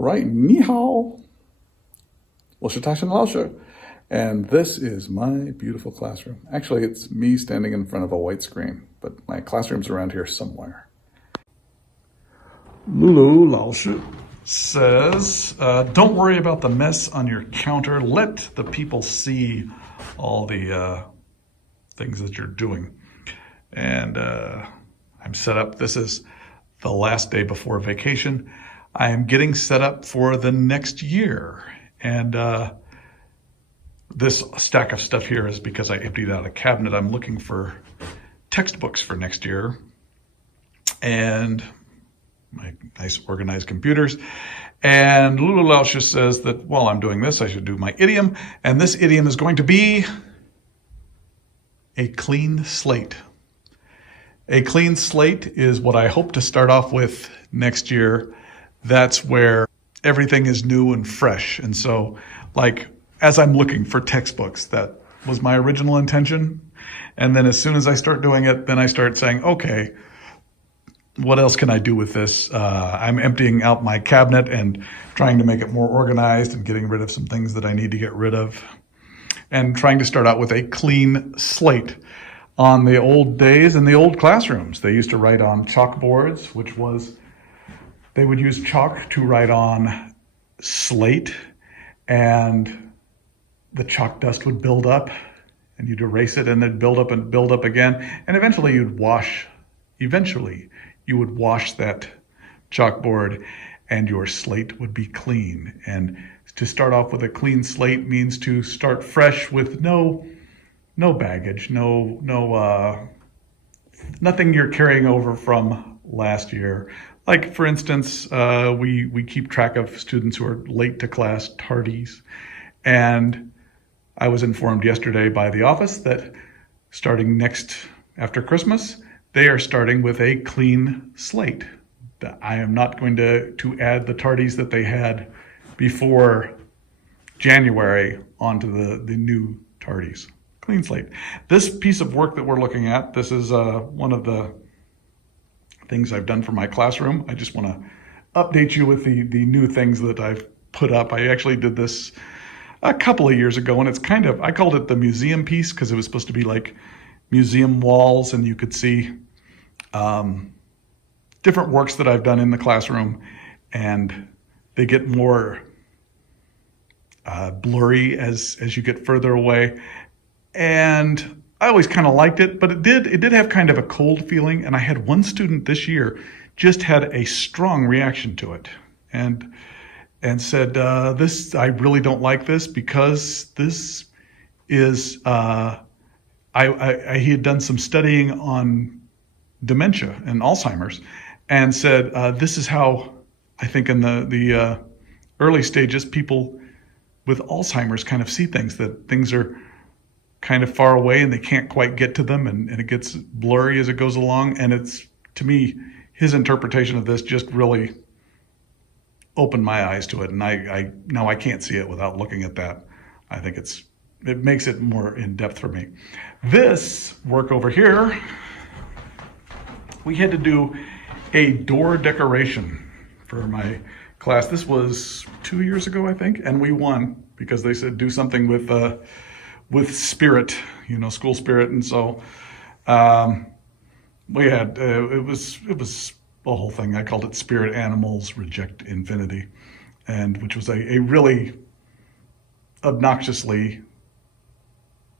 right, 你好，我是泰山老师, and this is my beautiful classroom. Actually, it's me standing in front of a white screen, but my classroom's around here somewhere. Lulu 老师 says, don't worry about the mess on your counter. Let the people see all the things that you're doing. And I'm set up. This is the last day before vacation. I am getting set up for the next year. And this stack of stuff here is because I emptied out a cabinet. I'm looking for textbooks for next year and my nice organized computers. And Lulu Lauscher says that while I'm doing this, I should do my idiom. And this idiom is going to be a clean slate. A clean slate is what I hope to start off with next year. That's where everything is new and fresh. And so, like, as I'm looking for textbooks, that was my original intention. And then as soon as I start doing it, then I start saying, okay, what else can I do with this? I'm emptying out my cabinet and trying to make it more organized and getting rid of some things that I need to get rid of. And trying to start out with a clean slate. On the old days in the old classrooms, they used to write on chalkboards, which was, they would use chalk to write on slate, and the chalk dust would build up and you'd erase it and then build up and build up again. And eventually you would wash that chalkboard and your slate would be clean. And to start off with a clean slate means to start fresh with no baggage, nothing you're carrying over from last year. Like, for instance, we keep track of students who are late to class, tardies. And I was informed yesterday by the office that starting after Christmas, they are starting with a clean slate. I am not going to add the tardies that they had before January onto the new tardies. Clean slate. This piece of work that we're looking at, this is one of the things I've done for my classroom. I just want to update you with the new things that I've put up. I actually did this a couple of years ago, and it's I called it the museum piece because it was supposed to be like museum walls, and you could see different works that I've done in the classroom, and they get more blurry as you get further away. And I always kind of liked it, but it did have kind of a cold feeling. And I had one student this year just had a strong reaction to it and said, I really don't like this because this is, he had done some studying on dementia and Alzheimer's and said, this is how I think in the early stages, people with Alzheimer's kind of see things, that things are kind of far away and they can't quite get to them, and it gets blurry as it goes along. And it's, to me, his interpretation of this just really opened my eyes to it. And now I can't see it without looking at that. I think it makes it more in depth for me. This work over here, we had to do a door decoration for my class. This was 2 years ago, I think, and we won because they said do something with spirit, school spirit. And so we had, it was a whole thing. I called it Spirit Animals Reject Infinity, which was a really obnoxiously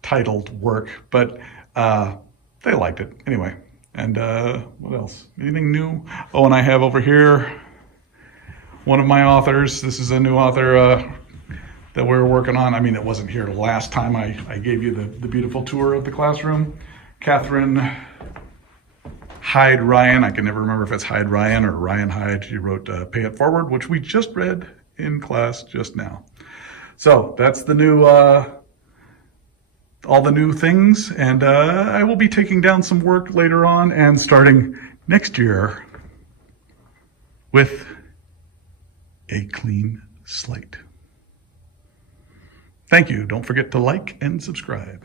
titled work, but they liked it anyway. And what else? Anything new? Oh, and I have over here one of my authors. This is a new author that we're working on. I mean, it wasn't here last time I gave you the beautiful tour of the classroom. Catherine Hyde Ryan, I can never remember if it's Hyde Ryan or Ryan Hyde. She wrote Pay It Forward, which we just read in class just now. So that's the new, all the new things. And I will be taking down some work later on and starting next year with a clean slate. Thank you. Don't forget to like and subscribe.